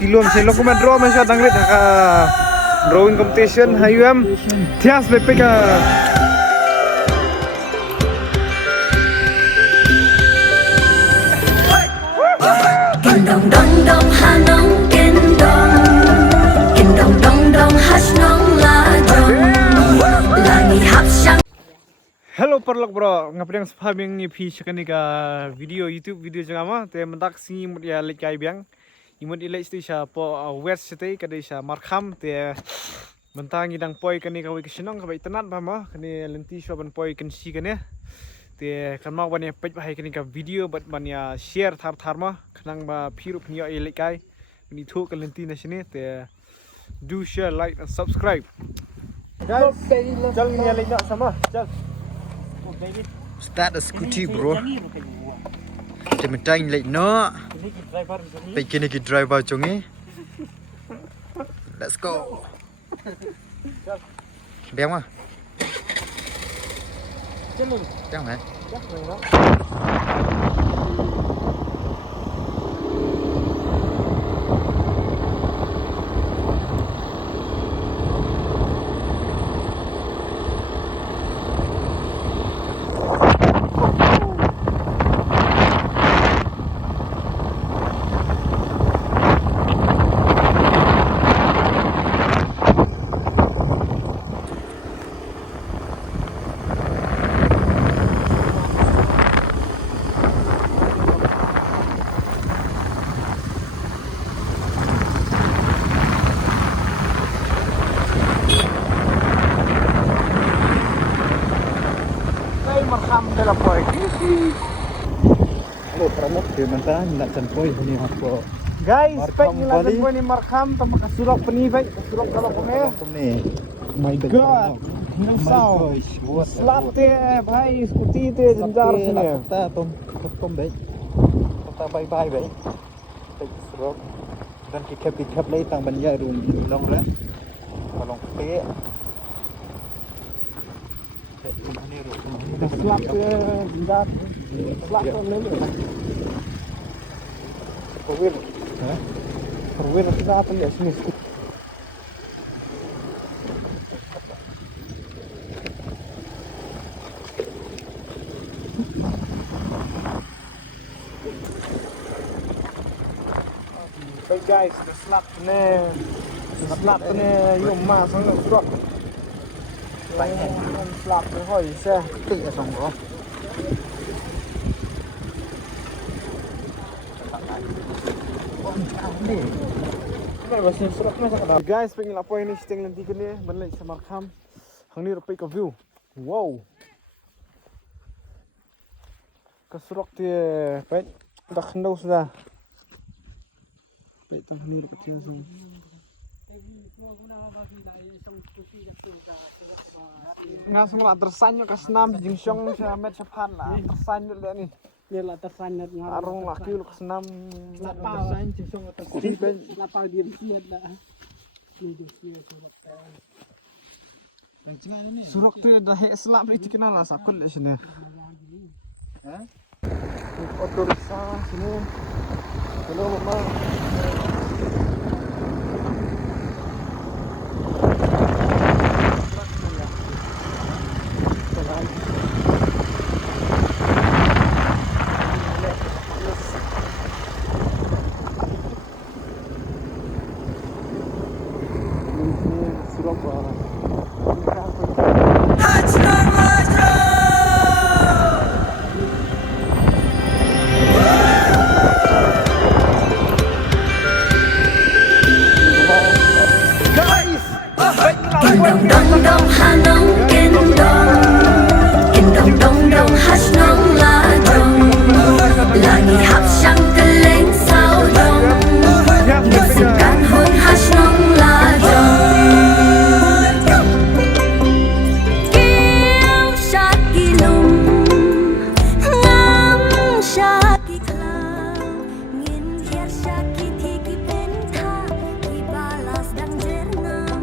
Kilom selo ko draw man siya danglit ka drawing competition hayam tias lepeka Kendong dong dong hanong kendong Kendong dong dong hasnong ladong Langi hapsyang Hello perlok bro ngapain spaming ni fish kanika video YouTube video jangama te mendak singi mut ya lekai biang imut ilai sti sha po west state kadai sha markham te mentang idang poi kanika wi kesenong kabai tenat bama kani lenti sho ban poi kan si kane te kan mau ban ya pej bahai kanika video bat ban ya share thar thar ma khnang ba phirup ni ai lekai ni thu kan lenti na sini te do share like and subscribe guys chal ni alai na sama chal Start a scooty bro. Cemetain like no. Bikin lagi driver congi. Let's go. Biang mah. Biang hả? Markham dela poi Hello, pramot ke manta nak can poi ni hapo. guys pek ni Markham lah Bali. poi ni Markham tama kasurok pani pek kasurok kalau kome Ni. My god nang sao slap te bhai scooty te janjar sini Ta tom baik. Ta bye bye baik. Baik serok. Dan kikap lagi tang banyak room long dah. Long pe. slap te janjar slap te lele perwil perwil kita apa ni sini Hey guys, the slap ni yung masang ng truck. Yung slap ni hoy xe. Ti ở sông có. Guys, pengen lapoy ni sting lanti kini banlay sa Markham. Hang ni rupay ka view. Wow. Kasurok ti pet dak ndaw sudah. Pet tang ni rupay siya sung. Nga sung la tersanyo ka senam jing syong sa met sa phan la tersanyo le ni. Dia lah tersandat ngah. Arong laki lu ka senam. Lapau san sisong atas. Lapau dia siat lah. Ni dia siat surat. Surok tu dah he slap ni tikna la sakul le sini. Otorisa sini. Hello mama. Kendong dong dong hanong kendong Kendong dong dong hasnong ladong Langi hapsyang keleng saudong Ngesimkan hon hasnong ladong Kiau syakilum Ngam syakiklam Ngin hiar syakit hiki penta Ibalas dan jernam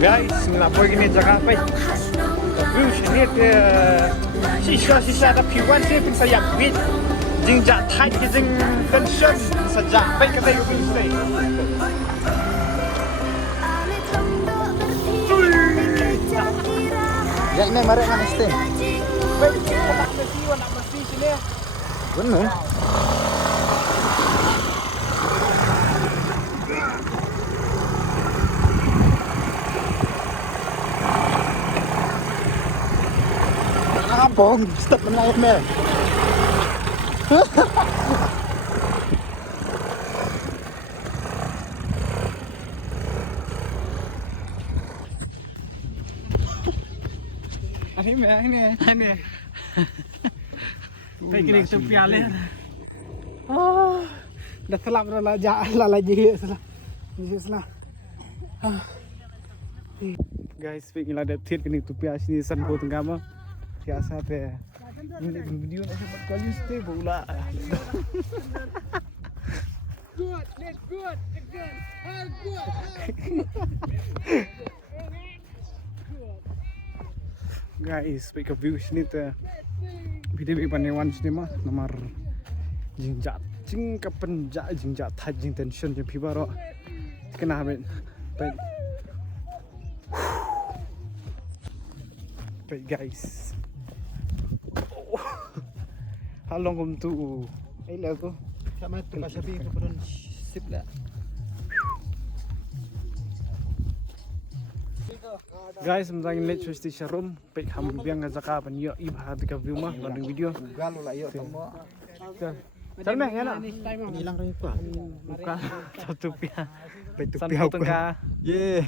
Guys, ngelapoy gini jaga apa? View sini te sisa tapi wan sih pun saya bit. Jing jak tight jing tension sejak baik kata itu stay. Ya ini mari kan stay. Baik, nak mesti sini. Benar. Apa? Stop menaik ni. Ini. Baik ini tu piala. Oh, dah telap dah lagi salah. Guys, speaking like that tit kini tu pia sini san po tenggama. Biasa te. Ini video nak buat kali stay bola. Good, let's good, again. Good. Guys, speak of view sini te. Video panewan sini mah nomor jingjat jing kapenja jingjat thaj jing tension je pibaro. Kena ben. But guys, how long come to? Ay lago. Sama tu sabi ko pun sip lah. Guys, mendang let cuci sharum, pek ham biang ngajak apa ni? Iba hati view mah, banding video. Galu lah yo tomo. Salme, ya nak? Hilang rin pa. Buka satu pia. Betul San pihaw po tengah. Yeah.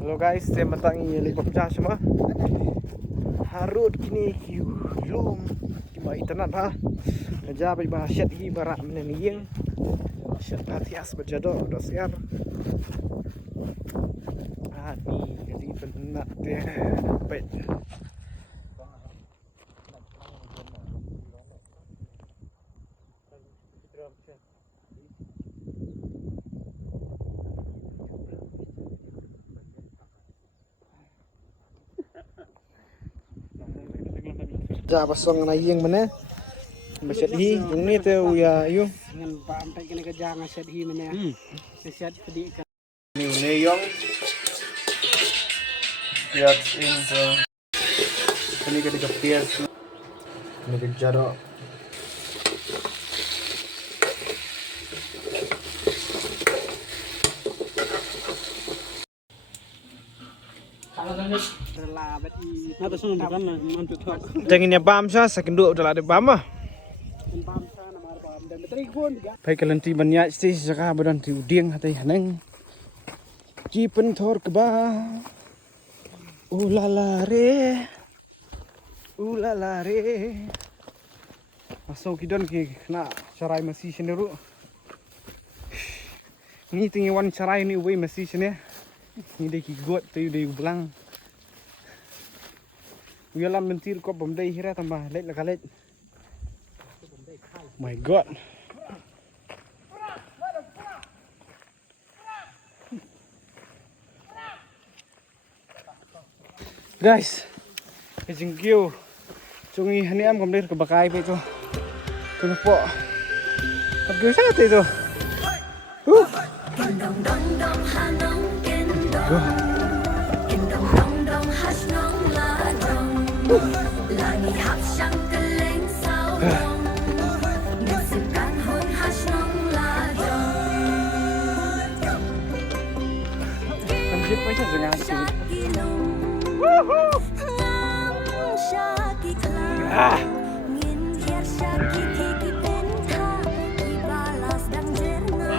Hello guys, saya matang ini pemecah semua. Harut kini lum kima internet ha. Kerja bagi bahasa hi barat meneng syat hatias berjado dosiar. Ni jadi penat dia. Baik. Ja pasong na yeng mana. Masyad hi, yung ni te uya ayo. Dengan pantai kena kerja ngaset hi mana. Ngaset tadi kan. Ni neyong. Lihat into. Kani ka digapias. Kani digjaro. Terlabat i. Nada sunod kan mantu tu. Tengin ya bam sa sa kenduk dala de bam ah. Bam sana mar bam dan beteri pun juga. Pai kalanti banyak sti saka badan ti udieng hatai haneng. Ki penthor ke ba. Ulala re. Masuk kidon ki kena carai masih sendiri. Ni tinggi wan carai ni uai masih sini. Ni dek ki got tu dek belang. Wialam mentir kok bomdai hira tambah let la kalet. My god. Guys, kejengkiu. Cungi hani am komdai ke bakai pe tu. Tu po. Pagyo sa itu. Ken dong dong dong ha nong ken dong. Ken dong dong dong hash nong la dong. Langi hap shang keleng sao dong. Nisikan hon hash nong la dong. Kan jeep macam jangan sih. Shaki klang. Ngin hiar shaki tiki penta. Ibalas dang jerna.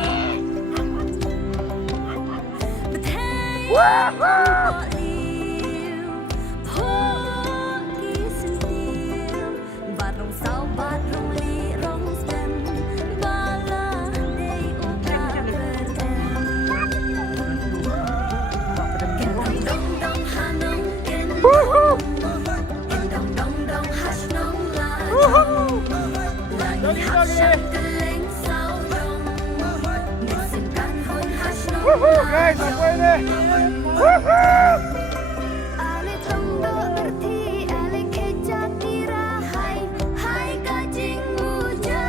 Barong sao barong li rong stem bala day uta bertem. Ken dong dong dong hanong ken dong. Ken dong dong dong hash nong la dong. Lagi hash keleng sao dong. Woohoo guys, apa ini? Woohoo! Ale tondo arti ale keja tira hai hai kajing muja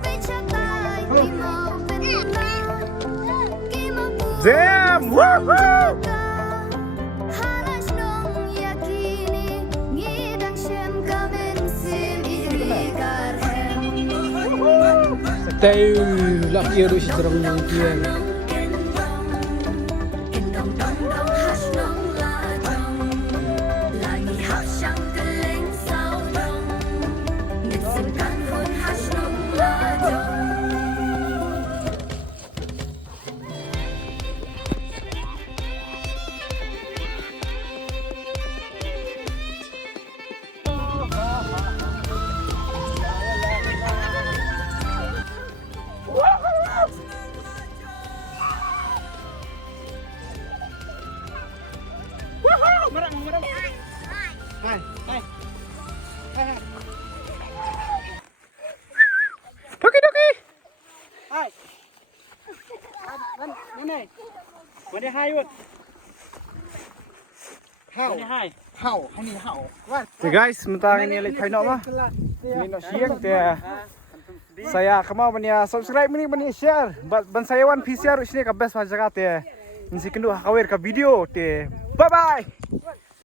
Pecatai kimo petna kimo Jam! Woohoo! Halas nong yakini ngidang shem kamen sim irigar Tay laki ro si terang nang kian. Kendong dong dong hash nong la dong Lagi hap shang keleng sao dong Nitsim kan hun hash nong la dong Doki doki. Hai. Mana? Mana hai ut? Hau. Mana hai? Hau, ini hau. Wan. Oke guys, sementara ini lagi kain mah. Ini nak siang teh. Saya kemau bania subscribe ini bania share. Ban saya wan PCR sini ke best jaga teh. Nsi kendu kawir ke video teh. Bye bye.